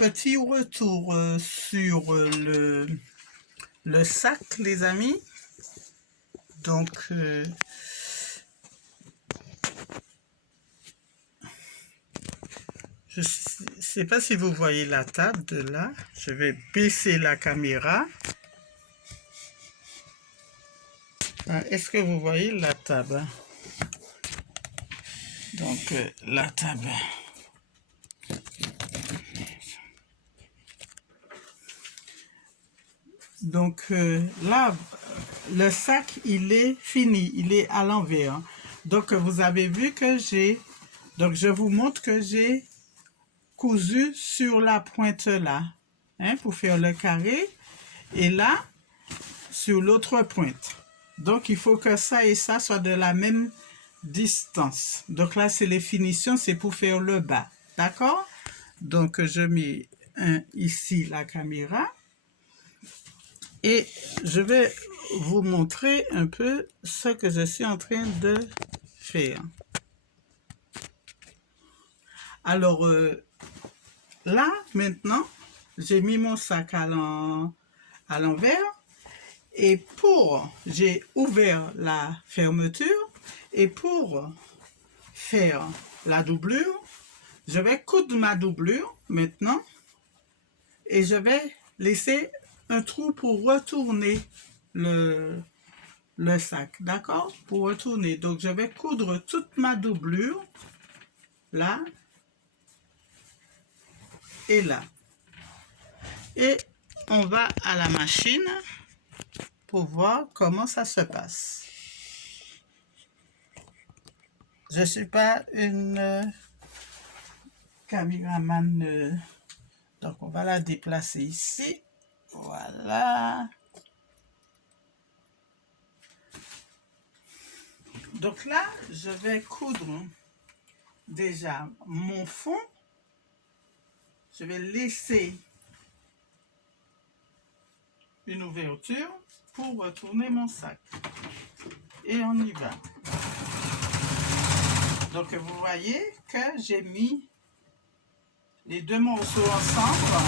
petit retour sur le sac, les amis. Donc, je ne sais pas si vous voyez la table de là. Je vais baisser la caméra. Est-ce que vous voyez la table? Donc, la table. Donc, là, le sac, il est fini. Il est à l'envers. Donc, vous avez vu que j'ai... Donc, je vous montre que j'ai cousu sur la pointe là, hein, pour faire le carré. Et là, sur l'autre pointe. Donc, il faut que ça et ça soient de la même distance. Donc là, c'est les finitions, c'est pour faire le bas. D'accord? Donc, je mets ici la caméra. Et je vais vous montrer un peu ce que je suis en train de faire. Alors, là, maintenant, j'ai mis mon sac à l'envers. Et j'ai ouvert la fermeture. Et pour faire la doublure, je vais coudre ma doublure maintenant. Et je vais laisser un trou pour retourner le sac, d'accord? Pour retourner. Donc, je vais coudre toute ma doublure, là et là. Et on va à la machine pour voir comment ça se passe. Je ne suis pas une caméraman, donc on va la déplacer ici. Voilà. Donc là, je vais coudre déjà mon fond. Je vais laisser une ouverture pour retourner mon sac. Et on y va. Donc vous voyez que j'ai mis les deux morceaux ensemble.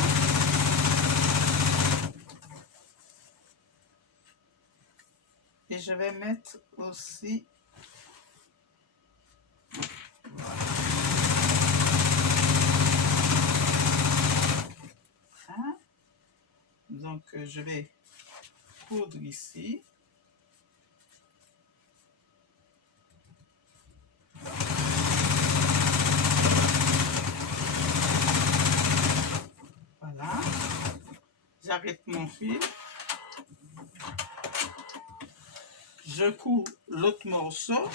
Et je vais mettre aussi... Voilà. Hein? Donc je vais coudre ici. Voilà. J'arrête mon fil. Je couds l'autre morceau.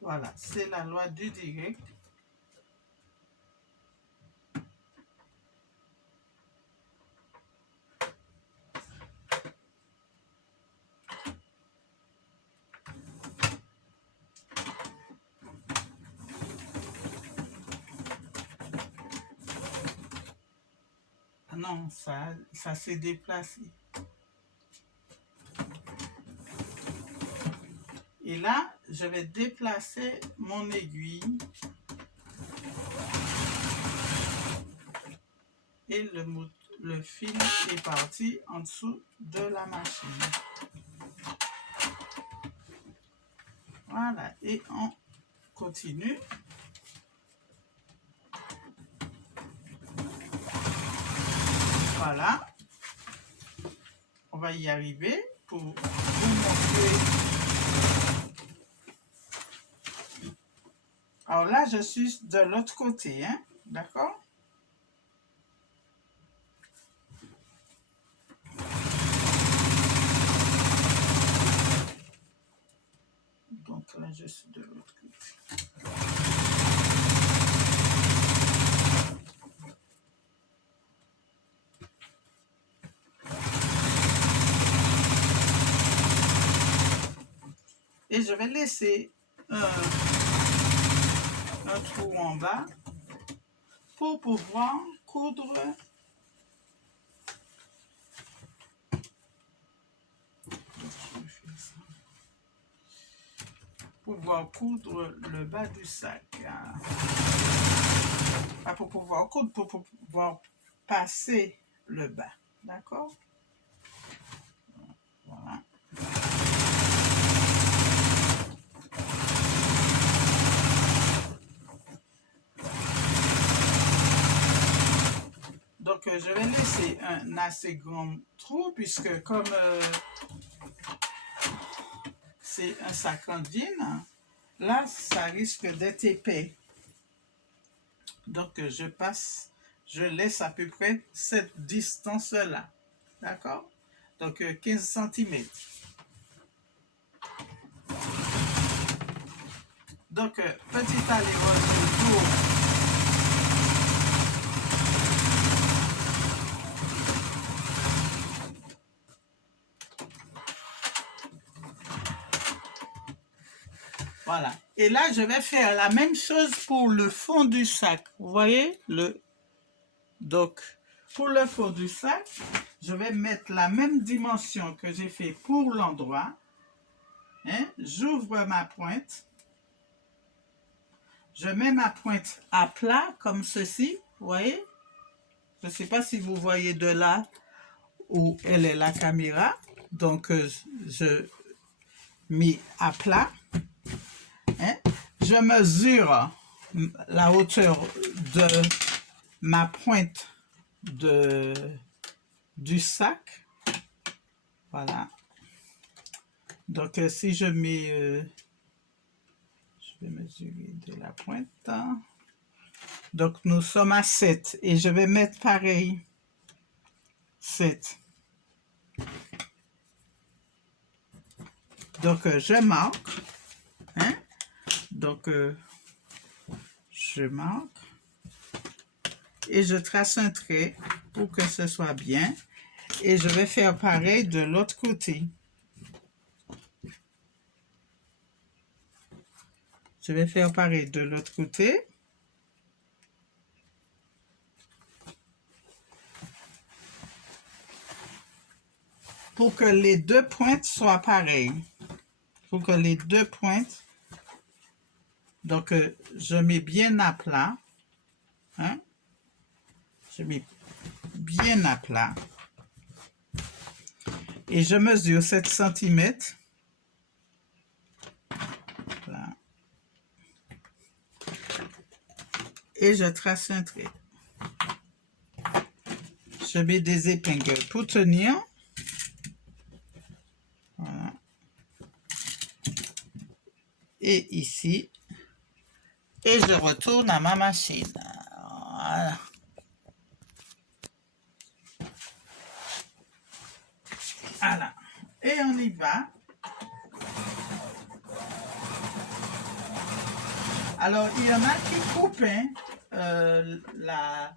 Voilà, c'est la loi du direct. Ah non, ça s'est déplacé. Et là, je vais déplacer mon aiguille. Et le fil est parti en dessous de la machine. Voilà, et on continue. Voilà. On va y arriver pour vous montrer. Alors là, je suis de l'autre côté, hein, d'accord? Donc là, je suis de l'autre côté. Et je vais laisser un trou en bas pour pouvoir coudre. Pouvoir coudre le bas du sac. Pas pour pouvoir coudre, pour pouvoir passer le bas. D'accord? Voilà. Donc, je vais laisser un assez grand trou puisque comme c'est un sac en jean, là, ça risque d'être épais. Donc, je laisse à peu près cette distance-là. D'accord? Donc, 15 cm. Donc, petit aller-retour tour. Voilà. Et là, je vais faire la même chose pour le fond du sac. Vous voyez? Donc, pour le fond du sac, je vais mettre la même dimension que j'ai fait pour l'endroit. Hein? J'ouvre ma pointe. Je mets ma pointe à plat, comme ceci. Vous voyez? Je ne sais pas si vous voyez de là où elle est la caméra. Donc, je mets à plat. Hein? Je mesure la hauteur de ma pointe du sac. Voilà. Donc, si je mets... je vais mesurer de la pointe. Donc, nous sommes à 7. Et je vais mettre pareil. 7. Donc, je marque. Hein? Donc, je marque. Et je trace un trait pour que ce soit bien. Et je vais faire pareil de l'autre côté. Je vais faire pareil de l'autre côté. Pour que les deux pointes soient pareilles. Pour que les deux pointes... Donc, je mets bien à plat. Hein? Je mets bien à plat. Et je mesure 7 cm. Voilà. Et je trace un trait. Je mets des épingles pour tenir. Voilà. Et ici. Et je retourne à ma machine. Voilà. Voilà. Et on y va. Alors, il y en a qui coupent la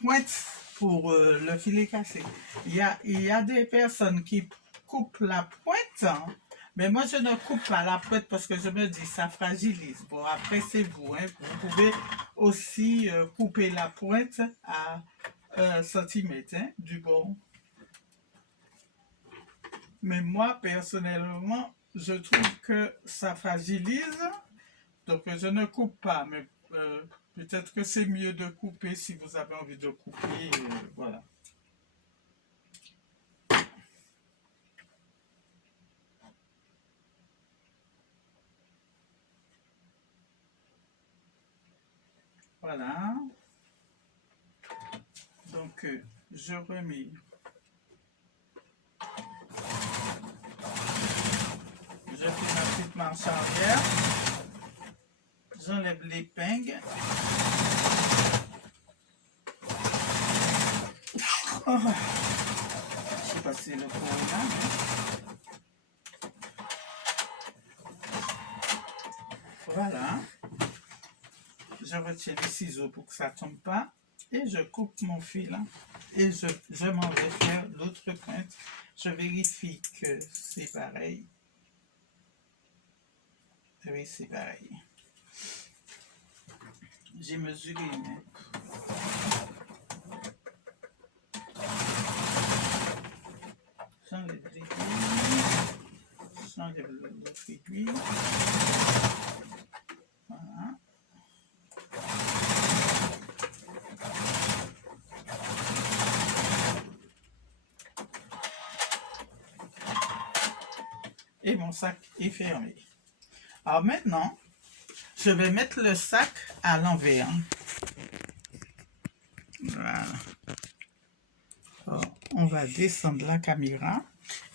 pointe pour le filet cassé. Il y a des personnes qui coupent la pointe, hein, mais moi je ne coupe pas la pointe parce que je me dis ça fragilise. Bon, après c'est vous. Hein, vous pouvez aussi couper la pointe à 1 centimètre hein, du bon. Mais moi, personnellement, je trouve que ça fragilise. Donc, je ne coupe pas. Mais peut-être que c'est mieux de couper si vous avez envie de couper. Voilà. Voilà. Donc, je remets. Je fais ma petite marche arrière. J'enlève l'épingle. Oh. Je sais pas si c'est le corona. Voilà. Je retiens les ciseaux pour que ça ne tombe pas. Et je coupe mon fil. Hein, et je m'en vais faire l'autre pointe. Je vérifie que c'est pareil. Oui, c'est pareil. J'ai mesuré. Mais... j'enlève l'autre aiguille. Voilà. Et mon sac est fermé. Alors maintenant, je vais mettre le sac à l'envers. Voilà. Alors, on va descendre la caméra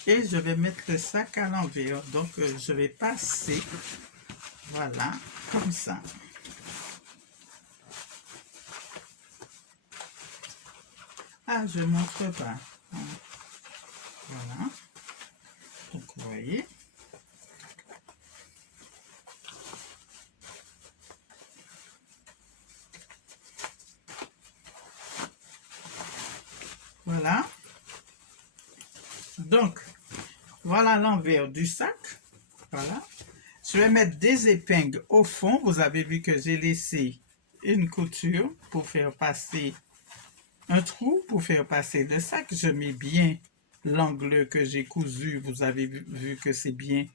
et je vais mettre le sac à l'envers. Donc, je vais passer, voilà, comme ça. Ah, je ne montre pas. Voilà. Donc, vous voyez. Voilà. Donc, voilà l'envers du sac. Voilà. Je vais mettre des épingles au fond. Vous avez vu que j'ai laissé une couture pour faire passer un trou, pour faire passer le sac. Je mets bien l'angle que j'ai cousu. Vous avez vu que c'est bien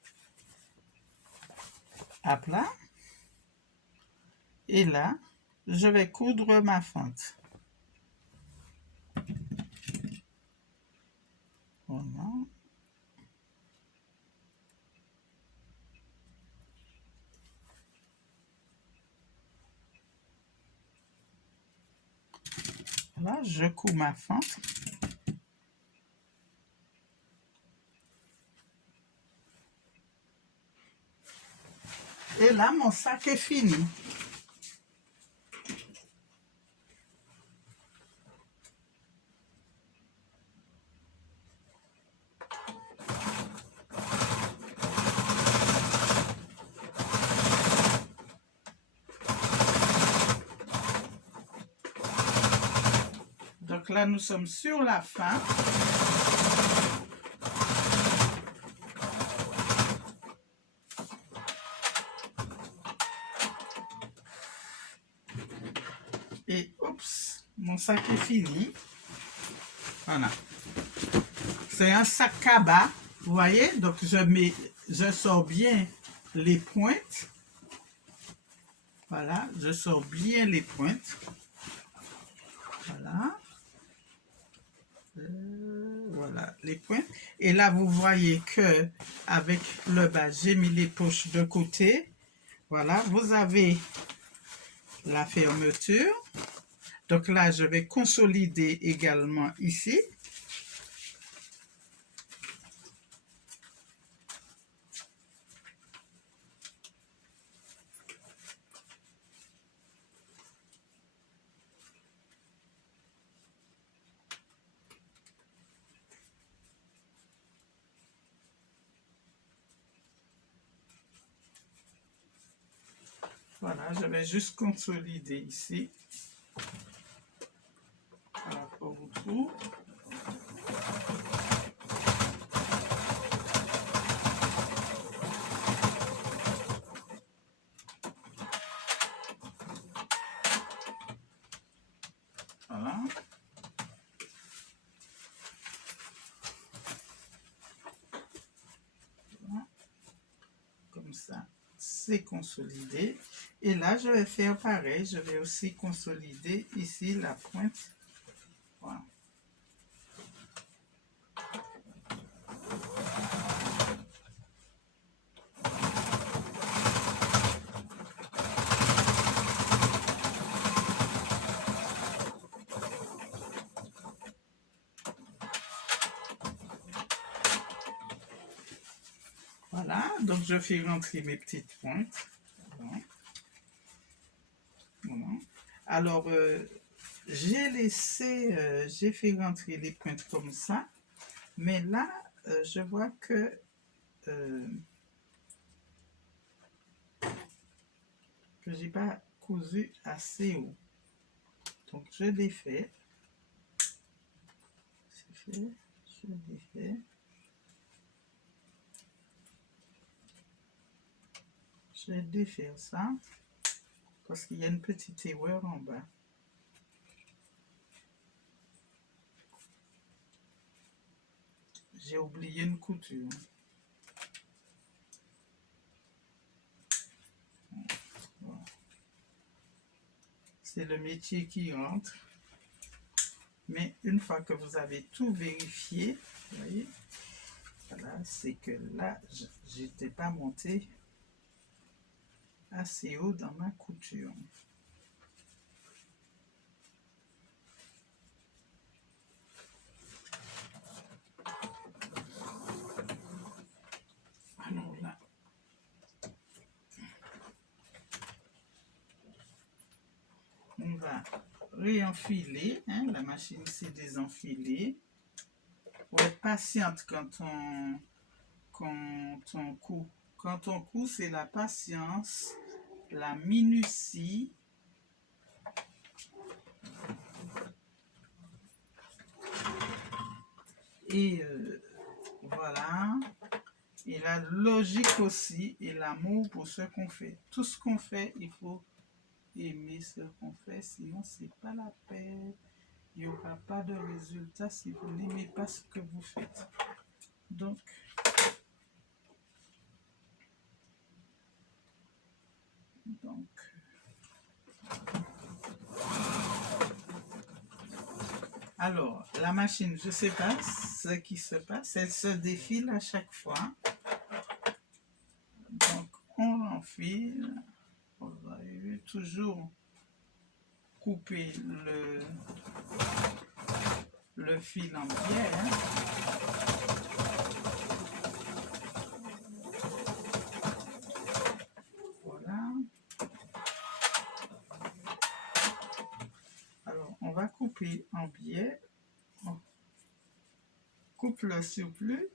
à plat. Et là, je vais coudre ma fente. Voilà. Là, je couds ma fente. Et là, mon sac est fini. Donc là, nous sommes sur la fin. Et oups, mon sac est fini. Voilà. C'est un sac cabas, vous voyez. Donc je sors bien les pointes. Voilà, je sors bien les pointes. Voilà. Voilà les pointes. Et là, vous voyez que avec le bas, j'ai mis les poches de côté. Voilà, vous avez la fermeture. Donc là, je vais consolider également ici. Voilà, je vais juste consolider ici. Par rapport au trou. Voilà. Voilà. Comme ça, c'est consolidé. Et là, je vais faire pareil. Je vais aussi consolider ici la pointe. Voilà. Voilà, donc je fais rentrer mes petites pointes. Voilà. Voilà. Alors, j'ai fait rentrer les pointes comme ça, mais là, je vois que j'ai pas cousu assez haut. Donc, je défais. C'est fait, je défais. Je vais défaire ça parce qu'il y a une petite erreur en bas. J'ai oublié une couture. c'est le métier qui rentre. Mais une fois que vous avez tout vérifié, vous voyez, voilà, c'est que là, j'étais pas monté assez haut dans ma couture. Alors là, on va réenfiler, hein, la machine s'est désenfilée. Faut être patiente quand on coud. Quand on coud, c'est la patience, la minutie. Et voilà. Et la logique aussi, et l'amour pour ce qu'on fait. Tout ce qu'on fait, il faut aimer ce qu'on fait, sinon c'est pas la peine. Il n'y aura pas de résultat si vous n'aimez pas ce que vous faites. Donc, alors, la machine, je ne sais pas ce qui se passe, elle se défile à chaque fois. Donc, on enfile, on va toujours couper le fil en biais. Hein. Voilà. Alors, on va couper en biais. On coupe le surplus.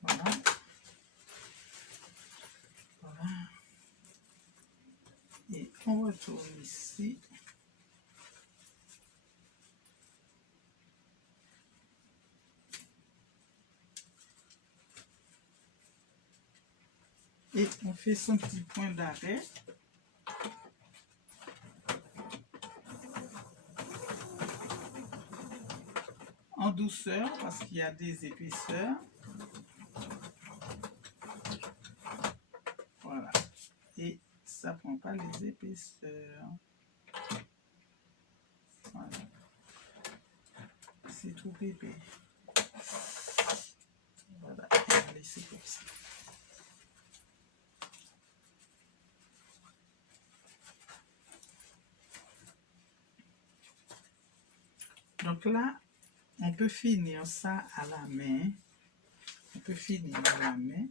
Voilà. Voilà. Et on retourne ici. Et on fait son petit point d'arrêt. En douceur, parce qu'il y a des épaisseurs. Voilà. Et ça ne prend pas les épaisseurs. Voilà. C'est tout épais. Voilà. On va laisser comme ça. Donc là, on peut finir ça à la main. On peut finir à la main.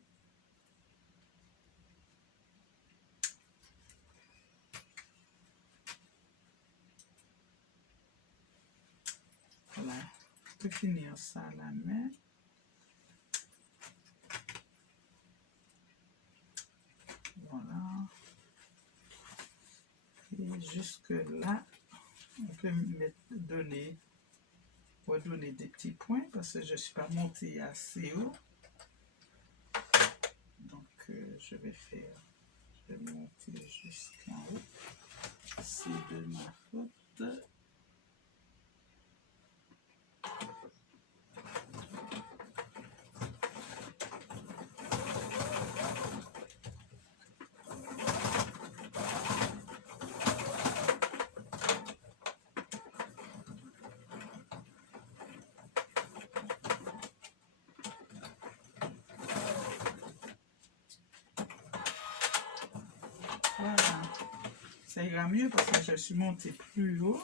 Voilà. On peut finir ça à la main. Voilà. Et jusque là, on peut redonner des petits points parce que je ne suis pas montée assez haut. Donc, je vais monter jusqu'en haut. C'est de ma faute. Voilà. Ça ira mieux parce que je suis montée plus haut.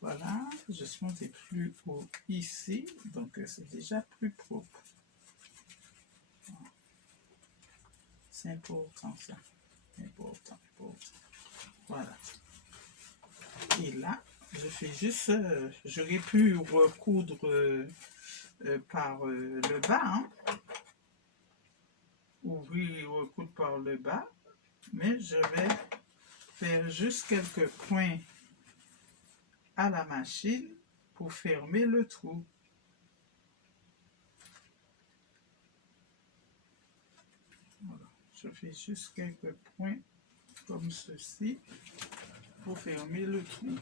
Voilà, je suis montée plus haut ici, donc c'est déjà plus propre. C'est important ça. Important. Voilà. Et là, je fais juste, j'aurais pu recoudre par le bas, hein. Ouvrir et recoudre par le bas, mais je vais faire juste quelques points à la machine pour fermer le trou. Voilà. Je fais juste quelques points comme ceci pour fermer le trou.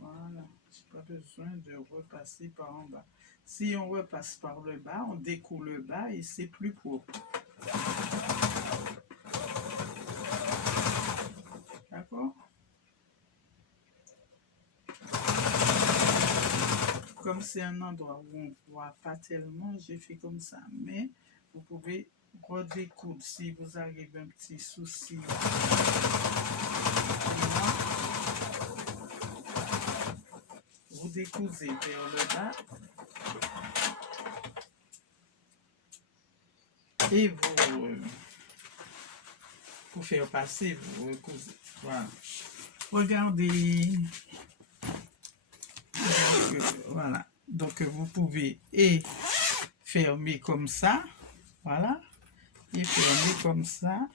Voilà, j'ai pas besoin de repasser par en bas. Si on repasse par le bas, on découle le bas et c'est plus propre. D'accord? Comme c'est un endroit où on ne voit pas tellement, j'ai fait comme ça. Mais vous pouvez redécoudre si vous avez un petit souci. Vous décousez vers le bas. Et pour faire passer, vous recousez. Voilà. Regardez. Voilà. Donc, vous pouvez fermer comme ça. Voilà. Et fermer comme ça.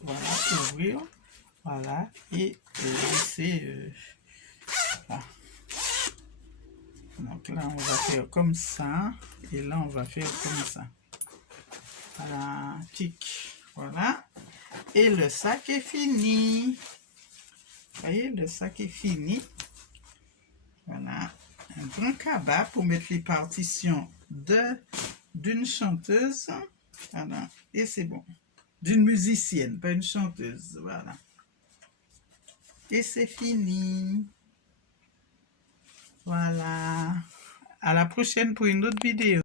Voilà. Ouvrir. Voilà. Et laisser. Là. Donc là, on va faire comme ça. Et là, on va faire comme ça. Voilà. Tic. Voilà. Et le sac est fini. Vous voyez, le sac est fini. Voilà. Un grand cabas pour mettre les partitions d'une chanteuse. Voilà. Et c'est bon. D'une musicienne, pas une chanteuse. Voilà. Et c'est fini. Voilà. À la prochaine pour une autre vidéo.